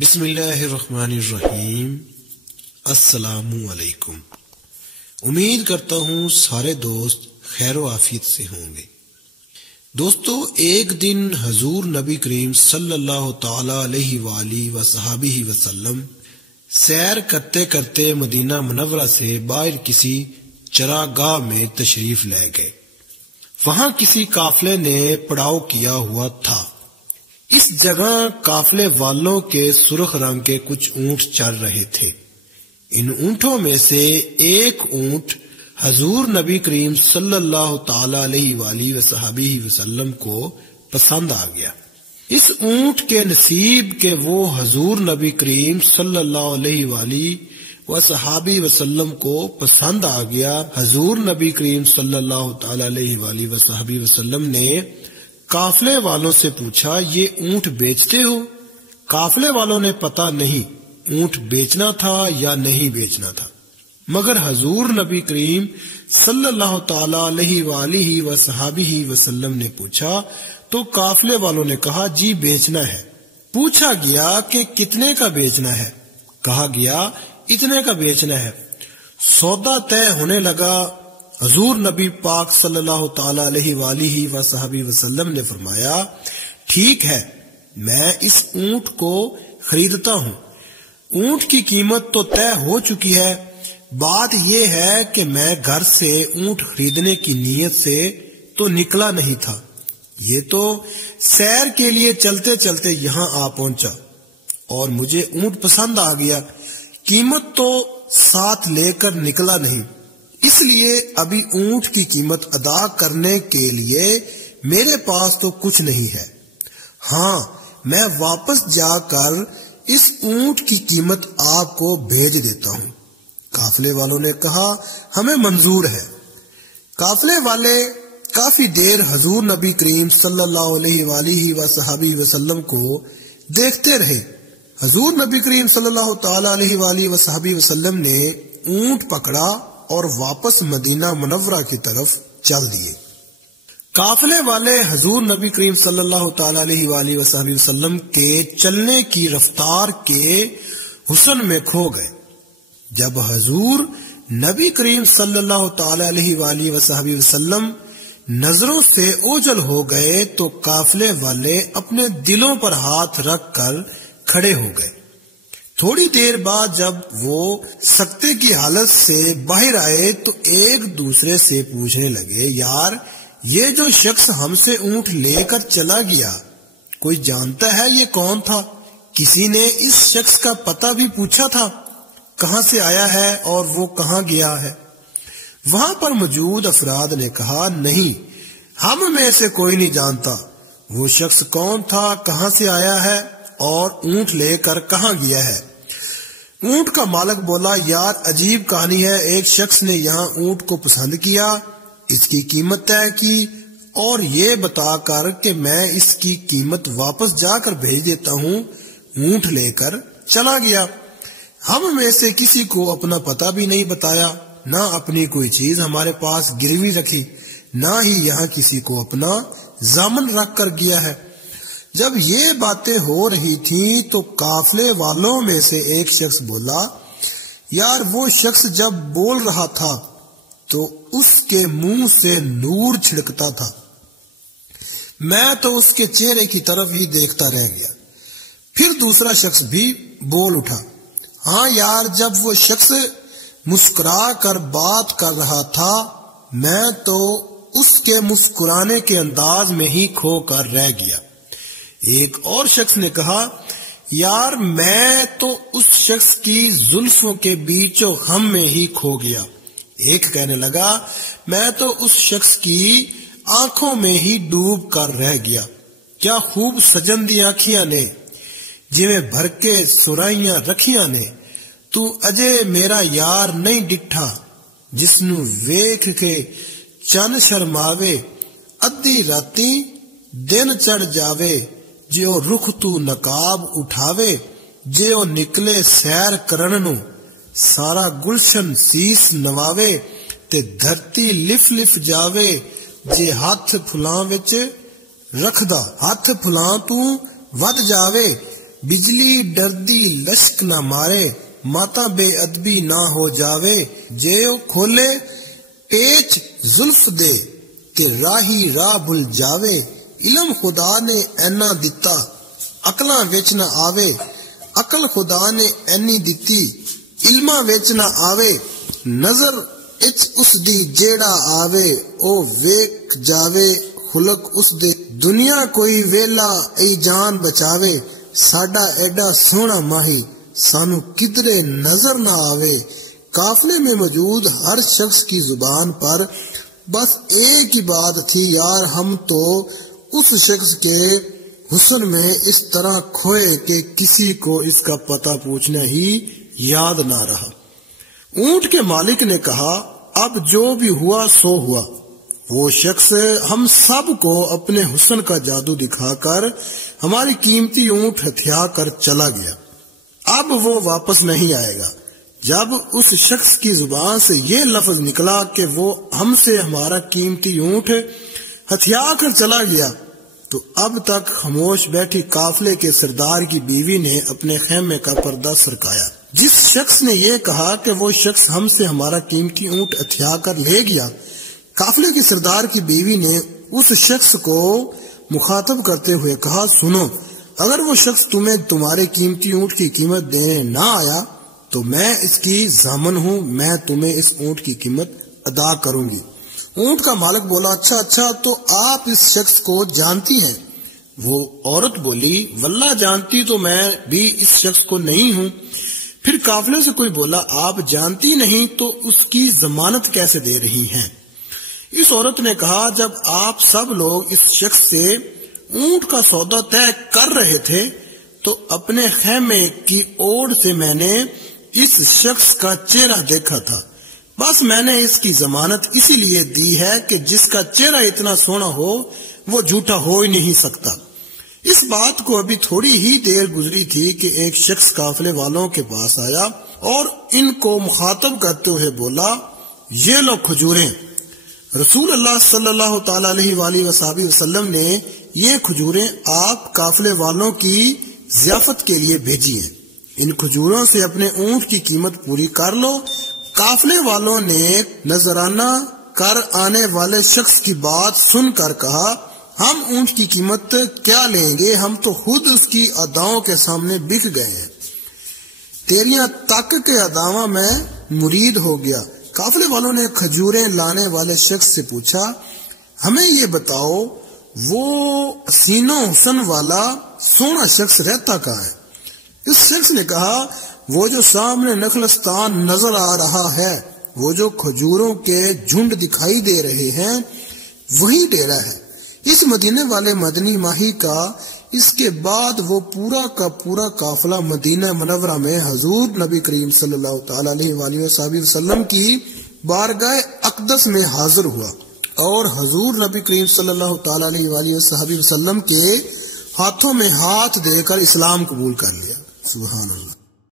بسم اللہ الرحمن الرحیم۔ السلام علیکم۔ امید کرتا ہوں سارے دوست خیر و عافیت سے ہوں گے۔ دوستو، ایک دن حضور نبی کریم صلی اللہ تعالی علیہ وآلہ وصحبہ وسلم سیر کرتے کرتے مدینہ منورہ سے باہر کسی چراگاہ میں تشریف لے گئے۔ وہاں کسی قافلے نے پڑاؤ کیا ہوا تھا۔ اس جگہ قافلے والوں کے سرخ رنگ کے کچھ اونٹ چل رہے تھے۔ ان اونٹوں میں سے ایک اونٹ حضور نبی کریم صلی اللہ تعالی علیہ وآلہ وصحبہ وسلم کو پسند آ گیا۔ اس اونٹ کے نصیب کے وہ حضور نبی کریم صلی اللہ علیہ وآلہ وصحبہ وسلم کو پسند آ گیا۔ حضور نبی کریم صلی اللہ تعالی علیہ وآلہ وصحبہ وسلم نے قافلے والوں سے پوچھا، یہ اونٹ بیچتے ہو؟ قافلے والوں نے پتہ نہیں اونٹ بیچنا تھا یا نہیں بیچنا تھا، مگر حضور نبی کریم صلی اللہ تعالی علیہ وآلہ وصحبہ وسلم نے پوچھا تو قافلے والوں نے کہا جی بیچنا ہے۔ پوچھا گیا کہ کتنے کا بیچنا ہے؟ کہا گیا اتنے کا بیچنا ہے۔ سودا طے ہونے لگا۔ حضور نبی پاک صلی اللہ تعالی علیہ وآلہ وصحبہ وسلم نے فرمایا، ٹھیک ہے، میں اس اونٹ کو خریدتا ہوں۔ اونٹ کی قیمت تو طے ہو چکی ہے، بات یہ ہے کہ میں گھر سے اونٹ خریدنے کی نیت سے تو نکلا نہیں تھا، یہ تو سیر کے لیے چلتے چلتے یہاں آ پہنچا اور مجھے اونٹ پسند آ گیا، قیمت تو ساتھ لے کر نکلا نہیں، اس لیے ابھی اونٹ کی قیمت ادا کرنے کے لیے میرے پاس تو کچھ نہیں ہے۔ ہاں، میں واپس جا کر اس اونٹ کی قیمت آپ کو بھیج دیتا ہوں۔ قافلے والوں نے کہا ہمیں منظور ہے۔ قافلے والے کافی دیر حضور نبی کریم صلی اللہ علیہ وآلہ وصحبہ وسلم کو دیکھتے رہے۔ حضور نبی کریم صلی اللہ تعالی علیہ وآلہ وصحبہ وسلم نے اونٹ پکڑا اور واپس مدینہ منورہ کی طرف چل دیے۔ قافلے والے حضور نبی کریم صلی اللہ تعالی علیہ وآلہ وسلم وسلم کے چلنے کی رفتار کے حسن میں کھو گئے۔ جب حضور نبی کریم صلی اللہ تعالی علیہ وآلہ وسلم وسلم نظروں سے اوجھل ہو گئے تو قافلے والے اپنے دلوں پر ہاتھ رکھ کر کھڑے ہو گئے۔ تھوڑی دیر بعد جب وہ سکتے کی حالت سے باہر آئے تو ایک دوسرے سے پوچھنے لگے، یار یہ جو شخص ہم سے اونٹ لے کر چلا گیا، کوئی جانتا ہے یہ کون تھا؟ کسی نے اس شخص کا پتہ بھی پوچھا تھا، کہاں سے آیا ہے اور وہ کہاں گیا ہے؟ وہاں پر موجود افراد نے کہا، نہیں، ہم میں سے کوئی نہیں جانتا وہ شخص کون تھا، کہاں سے آیا ہے اور اونٹ لے کر کہاں گیا ہے۔ اونٹ کا مالک بولا، یار عجیب کہانی ہے، ایک شخص نے یہاں اونٹ کو پسند کیا، اس کی قیمت طے کی اور یہ بتا کر کہ میں اس کی قیمت واپس جا کر بھیج دیتا ہوں، اونٹ لے کر چلا گیا۔ ہم میں سے کسی کو اپنا پتہ بھی نہیں بتایا، نہ اپنی کوئی چیز ہمارے پاس گروی رکھی، نہ ہی یہاں کسی کو اپنا ضامن رکھ کر گیا ہے۔ جب یہ باتیں ہو رہی تھیں تو قافلے والوں میں سے ایک شخص بولا، یار وہ شخص جب بول رہا تھا تو اس کے منہ سے نور چھڑکتا تھا، میں تو اس کے چہرے کی طرف ہی دیکھتا رہ گیا۔ پھر دوسرا شخص بھی بول اٹھا، ہاں یار جب وہ شخص مسکرا کر بات کر رہا تھا میں تو اس کے مسکرانے کے انداز میں ہی کھو کر رہ گیا۔ ایک اور شخص نے کہا، یار میں تو اس شخص کی زلفوں کے بیچوں ہم میں ہی کھو گیا۔ ایک کہنے لگا، میں تو اس شخص کی آنکھوں میں ہی ڈوب کر رہ گیا۔ کیا خوب سجن دی آنکھیاں نے، جویں بھر کے سرائیاں رکھیاں نے، تو اجے میرا یار نہیں ڈٹھا، جس نو ویکھ کے چن شرماوے، ادھی راتی دن چڑھ جاوے، جیو رخ تو نقاب اٹھاوے، جیو نکلے سیر کرن نو، سارا گلشن سیس نواوے، تے دھرتی لف لف جاوے، جے ہاتھ پھلاں وچ رکھدا، ہاتھ پھلاں تو ود جاوے، بجلی ڈردی لشک نہ مارے، ماتا بے ادبی نہ ہو جاوے، جیو کھولے پیچ زلف دے کہ راہی راہ بھل جاوے، علم خدا نے اینا دتا عقلاں وچ نہ آوے، عقل خدا نے اینی دتی علماں وچ نہ آوے، نظر اچ اس دی جیڑا آوے او ویکھ جاوے خلق اس دے، دنیا کوئی ویلا ای جان بچاوے، ساڈا ایڈا سونا ماہی سانو کدرے نظر نہ آوے۔ قافلے میں موجود ہر شخص کی زبان پر بس ایک ہی بات تھی، یار ہم تو اس شخص کے حسن میں اس طرح کھوئے کہ کسی کو اس کا پتہ پوچھنا ہی یاد نہ رہا۔ اونٹ کے مالک نے کہا، اب جو بھی ہوا سو ہوا۔ وہ شخص ہم سب کو اپنے حسن کا جادو دکھا کر ہماری قیمتی اونٹ ہتھیا کر چلا گیا، اب وہ واپس نہیں آئے گا۔ جب اس شخص کی زبان سے یہ لفظ نکلا کہ وہ ہم سے ہمارا قیمتی اونٹ ہتھیا کر چلا گیا، تو اب تک خاموش بیٹھی قافلے کے سردار کی بیوی نے اپنے خیمے کا پردہ سرکایا۔ جس شخص نے یہ کہا کہ وہ شخص ہم سے ہمارا قیمتی اونٹ ہتھیا کر لے گیا، قافلے کے سردار کی بیوی نے اس شخص کو مخاطب کرتے ہوئے کہا، سنو، اگر وہ شخص تمہیں تمہارے قیمتی اونٹ کی قیمت دینے نہ آیا تو میں اس کی ضامن ہوں، میں تمہیں اس اونٹ کی قیمت ادا کروں گی۔ اونٹ کا مالک بولا، اچھا تو آپ اس شخص کو جانتی ہیں؟ وہ عورت بولی، واللہ جانتی تو میں بھی اس شخص کو نہیں ہوں۔ پھر قافلے سے کوئی بولا، آپ جانتی نہیں تو اس کی ضمانت کیسے دے رہی ہیں؟ اس عورت نے کہا، جب آپ سب لوگ اس شخص سے اونٹ کا سودا طے کر رہے تھے تو اپنے خیمے کی اوڑ سے میں نے اس شخص کا چہرہ دیکھا تھا، بس میں نے اس کی ضمانت اسی لیے دی ہے کہ جس کا چہرہ اتنا سونا ہو وہ جھوٹا ہو ہی نہیں سکتا۔ اس بات کو ابھی تھوڑی ہی دیر گزری تھی کہ ایک شخص قافلے والوں کے پاس آیا اور ان کو مخاطب کرتے ہوئے بولا، یہ لو کھجوریں۔ رسول اللہ صلی اللہ تعالی علیہ وآلہ وسلم نے یہ کھجوریں آپ قافلے والوں کی ضیافت کے لیے بھیجی ہیں، ان کھجوروں سے اپنے اونٹ کی قیمت پوری کر لو۔ قافلے والوں نے نذرانہ کر آنے والے شخص کی بات سن کر کہا، ہم اونٹ کی قیمت کیا لیں گے، ہم تو خود اس کی اداؤں کے سامنے بک گئے ہیں، تیریاں تک کے اداواں میں مرید ہو گیا۔ قافلے والوں نے کھجوریں لانے والے شخص سے پوچھا، ہمیں یہ بتاؤ وہ حسین و حسن والا سونا شخص رہتا کہاں ہے؟ اس شخص نے کہا، وہ جو سامنے نخلستان نظر آ رہا ہے، وہ جو کھجوروں کے جھنڈ دکھائی دے رہے ہیں، وہی ڈیرا ہے۔ اس مدینے والے مدنی ماہی کا اس کے بعد وہ پورا کا پورا قافلہ مدینہ منورہ میں حضور نبی کریم صلی اللہ تعالی علیہ وآلہ وسلم کی بارگاہ اقدس میں حاضر ہوا اور حضور نبی کریم صلی اللہ تعالی علیہ وآلہ وسلم کے ہاتھوں میں ہاتھ دے کر اسلام قبول کر لیا۔ سبحان اللہ۔